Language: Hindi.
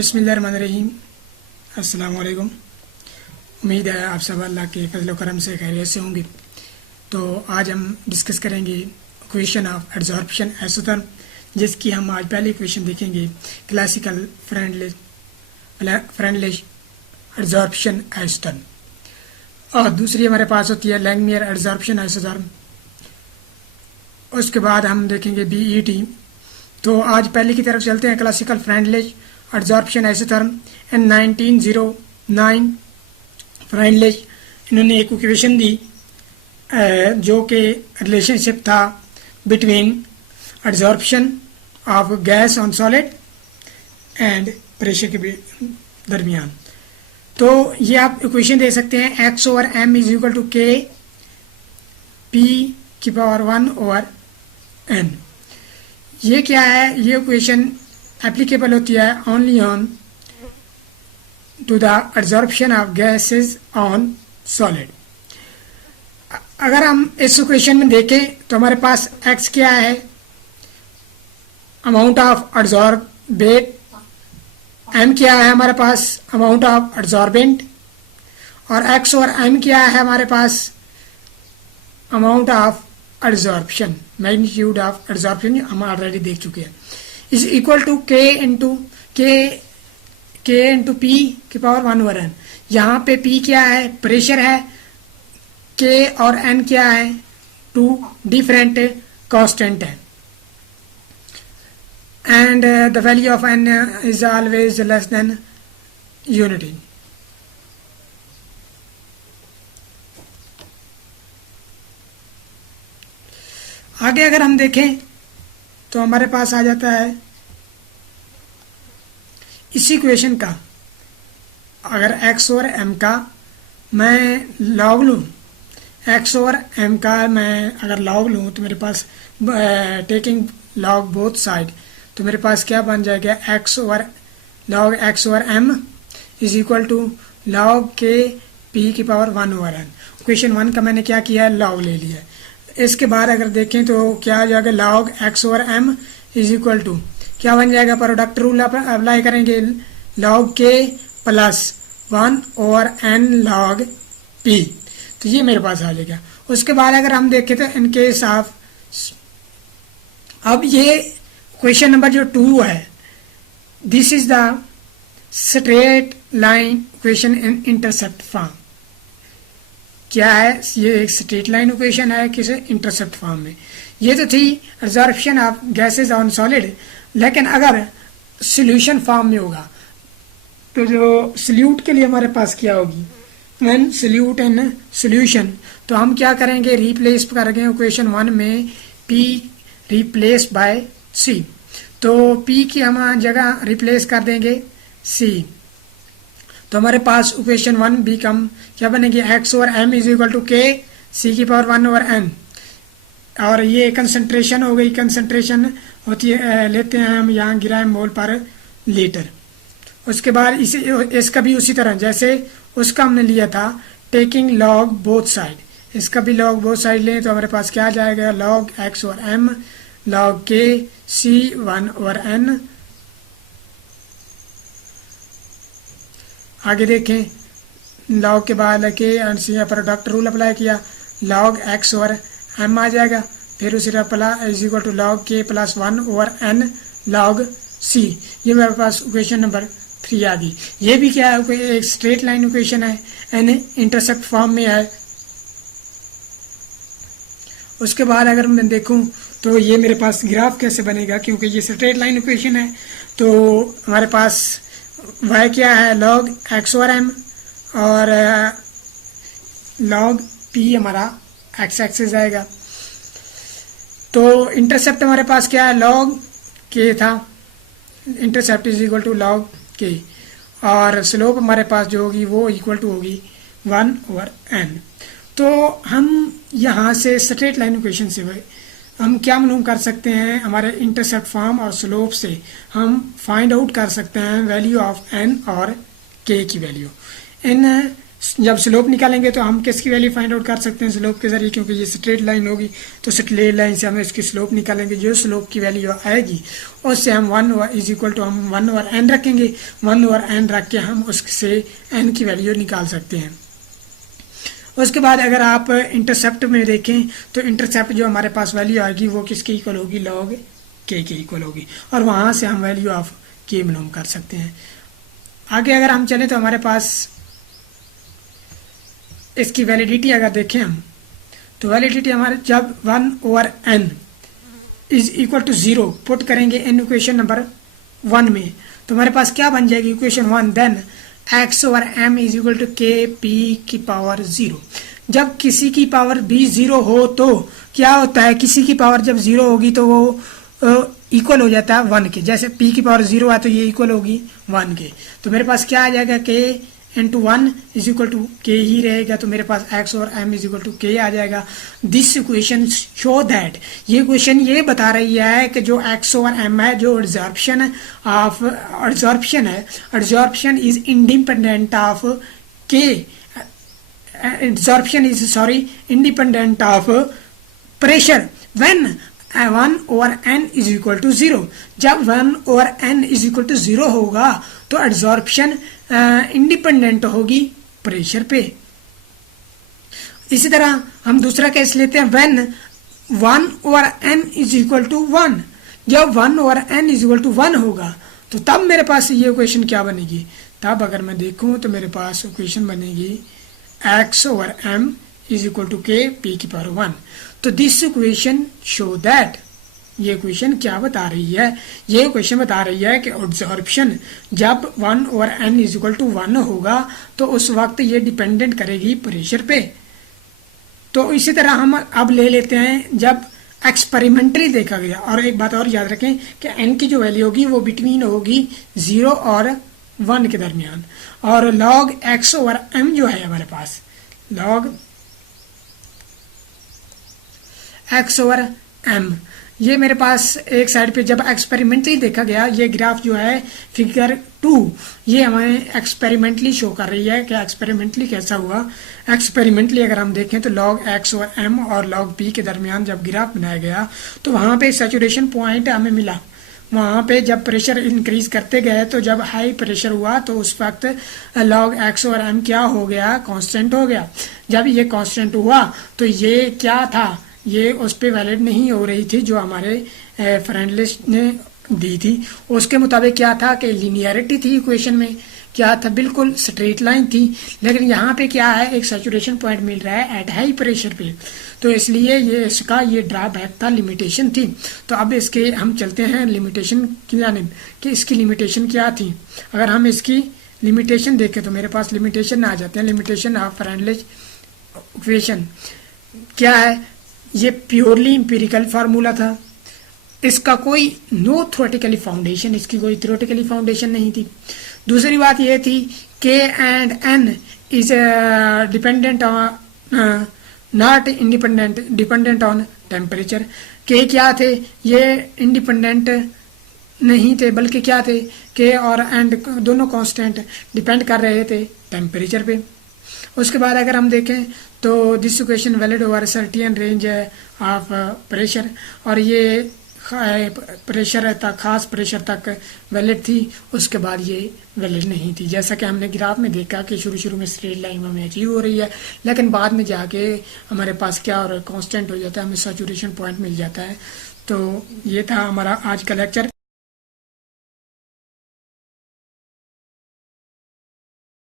बिस्मिल्लाहिर्रहमानिर्रहीम। अस्सलाम वालेकुम। उम्मीद है आप सब अल्लाह के फजल करम से खैरियत से होंगे। तो आज हम डिस्कस करेंगे इक्वेशन ऑफ एड्जॉर्प्शन आइसोथर्म, जिसकी हम आज पहली इक्वेशन देखेंगे क्लासिकल फ्रेंडलिश एड्जॉर्प्शन आइसोथर्म, और दूसरी हमारे पास होती है लैंगमियर एड्जॉर्प्शन आइसोथर्म। उसके बाद हम देखेंगे BET। तो आज पहले की तरफ चलते हैं, क्लासिकल फ्रेंडलिश एड्जॉर्प्शन आइसोथर्म। इन 1909 फ्रेंडलिश इन्होंने एक इक्वेशन दी जो कि रिलेशनशिप था between adsorption of gas on solid and pressure के दरमियान। तो ये आप इक्वेशन दे सकते हैं x/m is equal to k p⁴ n। ये क्या है? ये इक्वेशन एप्लीकेबल होती है only on to the adsorption of gases on solid. अगर हम इस इक्वेशन में देखें तो हमारे पास x क्या है? Amount of adsorbate. m क्या है हमारे पास? Amount of adsorbent. और x और m क्या है हमारे पास? Amount of adsorption, magnitude of adsorption हम ऑलरेडी देख चुके हैं। Is equal to k into p⁴ n। यहाँ पे p क्या है? प्रेशर है। k और n क्या है? टू डिफरेंट कांस्टेंट है। And the value of n is always less than unity. आगे अगर हम देखें तो हमारे पास आ जाता है इसी इक्वेशन का, अगर x और m का मैं लॉग लूँ, x और m का मैं अगर लॉग लूँ तो मेरे पास टेकिंग लॉग बोथ साइड, तो मेरे पास क्या बन जाएगा? लॉग x और m is equal to log k p⁴ equation 1 का मैंने क्या किया है? लॉग ले लिया। इसके बाद अगर देखें तो क्या आ जाएगा? लॉग x और m इज इक्वल टू क्या बन जाएगा? प्रोडक्ट रूल अप्लाई करेंगे, log k + 1/n log p। तो ये मेरे पास आ जाएगा। उसके बाद अगर हम देखें तो इन केस ऑफ, अब ये क्वेश्चन नंबर जो 2 है, this is the straight line equation in intercept form. क्या है? ये एक स्ट्रेट लाइन इक्वेशन है किसे? इंटरसेप्ट फॉर्म में। ये तो थी absorption of gases on solid, लेकिन अगर सॉल्यूशन फॉर्म में होगा तो जो सॉल्यूट के लिए हमारे पास क्या होगी? व्हेन सॉल्यूट इन सॉल्यूशन, तो हम क्या करेंगे? रिप्लेस करेंगे इक्वेशन 1 में p रिप्लेस बाय c। तो p की हम जगह रिप्लेस कर देंगे c, तो हमारे पास इक्वेशन 1 बिकम क्या बनेगी? x और m is equal to k c⁴ और ये कंसंट्रेशन हो गई। कंसंट्रेशन होती है, लेते हैं हम यहाँ ग्राम मोल पर लीटर। उसके बाद इसका भी उसी तरह जैसे उसका हमने लिया था, टेकिंग लॉग बोथ साइड, इसका भी लॉग बोथ साइड लें तो हमारे पास क्या आ जाएगा? लॉग x और m लॉग k c⁴ आगे देखें, लॉग के बाद के प्रोडक्ट रूल अप्लाई किया, लॉग x और m आ जाएगा। फिर उसी तरह is equal to log k + 1/n log c। ये मेरे पास इक्वेशन नंबर 3 आ गई। ये भी क्या है? एक स्ट्रेट लाइन इक्वेशन है, एन इंटरसेप्ट फॉर्म में है। उसके बाद अगर मैं देखूं तो ये मेरे पास ग्राफ कैसे बनेगा? क्योंकि ये स्ट्रेट लाइन इक्वेशन है, तो हमारे पास y क्या है? लॉग x और m, और लॉग p हमारा x एक्सिस आएगा। तो इंटरसेप्ट हमारे पास क्या है? लॉग k था, intercept is equal to log k, और स्लोप हमारे पास जो होगी वो इक्वल टू होगी 1/n। तो हम यहाँ से स्ट्रेट लाइन इक्वेशन से हम क्या मालूम कर सकते हैं? हमारे इंटरसेप्ट फॉर्म और स्लोप से हम फाइंड आउट कर सकते हैं वैल्यू ऑफ n और k की वैल्यू। इन जब स्लोप निकालेंगे तो हम किसकी वैल्यू फाइंड आउट कर सकते हैं स्लोप के जरिए, क्योंकि ये स्ट्रेट लाइन होगी तो स्ट्रेट लाइन से हम इसकी स्लोप निकालेंगे। जो स्लोप की वैल्यू आएगी उससे हम 1 इज इक्वल टू हम 1 ओवर एन रखेंगे, 1 ओवर एन रख के हम उससे एन की वैल्यू निकाल सकते हैं। उसके बाद अगर आप इंटरसेप्ट में देखें तो इंटरसेप्ट जो हमारे पास वैल्यू आएगी वो किसके इक्वल होगी, लॉग के इक्वल होगी, और वहाँ से हम वैल्यू ऑफ के मालूम कर सकते हैं। आगे अगर हम चलें तो हमारे पास इसकी वैलिडिटी अगर देखें हम तो वैलिडिटी हमारे जब 1 over N is equal to 0 put करेंगे इन इक्वेशन नंबर 1 में तो हमारे पास क्या बन जाएगी equation 1, then x over m is equal to K P की पावर 0। जब किसी की पावर भी 0 हो तो क्या होता है, किसी की पावर जब 0 होगी तो वो इक्वल हो जाता है 1 के। जैसे p की पावर 0 है तो ये इक्वल होगी 1 के, तो मेरे पास क्या आ जाएगा k into 1 is equal to K ही रहेगा, तो मेरे पास x और m is equal to K आ जाएगा। दिस इक्वेशन शो दैट, ये इक्वेशन ये बता रही है कि जो x और m है, जो adsorption is independent of K, adsorption is independent of pressure when 1 over n is equal to 0। जब 1 over n is equal to 0 होगा तो एड्सॉर्प्शन इंडिपेंडेंट होगी प्रेशर पे। इसी तरह हम दूसरा केस लेते हैं, when 1 over n is equal to 1। जब 1 over n is equal to 1 होगा तो तब मेरे पास ये इक्वेशन क्या बनेगी, तब अगर मैं देखूं तो मेरे पास इक्वेशन बनेगी x over m is equal to K P की पावर 1। तो दिस इक्वेशन शो दैट, ये इक्वेशन क्या बता रही है, ये इक्वेशन बता रही है कि एब्जॉर्प्शन जब 1 over n is equal to 1 होगा तो उस वक्त ये डिपेंडेंट करेगी प्रेशर पे। तो इसी तरह हम अब ले लेते हैं जब एक्सपेरिमेंटली देखा गया, और एक बात और याद रखें कि n की जो वैल्यू होगी वो बिटवीन होगी 0 और 1 के दरमियान, और लॉग x ओवर m जो है हमारे पास लॉग x ओवर m, ये मेरे पास एक साइड पे जब एक्सपेरिमेंटली देखा गया, ये ग्राफ जो है फिगर 2 ये हमें एक्सपेरिमेंटली शो कर रही है कि एक्सपेरिमेंटली कैसा हुआ। एक्सपेरिमेंटली अगर हम देखें तो लॉग x और m और लॉग p के दरमियान जब ग्राफ बनाया गया तो वहाँ पे सैचुरेशन पॉइंट हमें मिला। वहाँ पे जब प्रेशर इंक्रीज करते गए तो जब हाई प्रेशर हुआ तो उस वक्त लॉग x और m क्या हो गया, कांस्टेंट हो गया। जब ये कांस्टेंट हुआ तो ये क्या था, ये उस पर वैलिड नहीं हो रही थी जो हमारे फ्रेंड लिस्ट ने दी थी। उसके मुताबिक क्या था कि लीनियरिटी थी इक्वेशन में, क्या था बिल्कुल स्ट्रेट लाइन थी, लेकिन यहाँ पे क्या है एक सैचुरेशन पॉइंट मिल रहा है एट हाई प्रेशर पे, तो इसलिए ये इसका ये ड्रॉबैक था, लिमिटेशन थी। तो अब इसके हम चलते हैं लिमिटेशन की जानिब कि इसकी लिमिटेशन क्या थी। अगर हम इसकी लिमिटेशन देखें तो मेरे पास लिमिटेशन आ जाते हैं। Limitation of friend list equation क्या है, ये प्योरली इंपेरिकल फार्मूला था, इसका कोई नो थ्योरेटिकली फाउंडेशन, इसकी कोई थ्योरेटिकली फाउंडेशन नहीं थी। दूसरी बात ये थी K and N is dependent on not independent, dependent on temperature. K क्या थे, ये इंडिपेंडेंट नहीं थे बल्कि क्या थे, के और एंड दोनों कांस्टेंट डिपेंड कर रहे थे टेम्परेचर पे। उसके बाद अगर हम देखें तो this equation valid over certain range of pressure, और ये प्रेशर तक, खास प्रेशर तक वैलिड थी, उसके बाद ये वैलिड नहीं थी। जैसा कि हमने ग्राफ में देखा कि शुरू में स्ट्रेट लाइन में अचीव हो रही है, लेकिन बाद में जाके हमारे पास क्या और कांस्टेंट हो जाता है, हमें सैचुरेशन पॉइंट मिल जाता है। तो ये था हमारा आज का लेक्चर।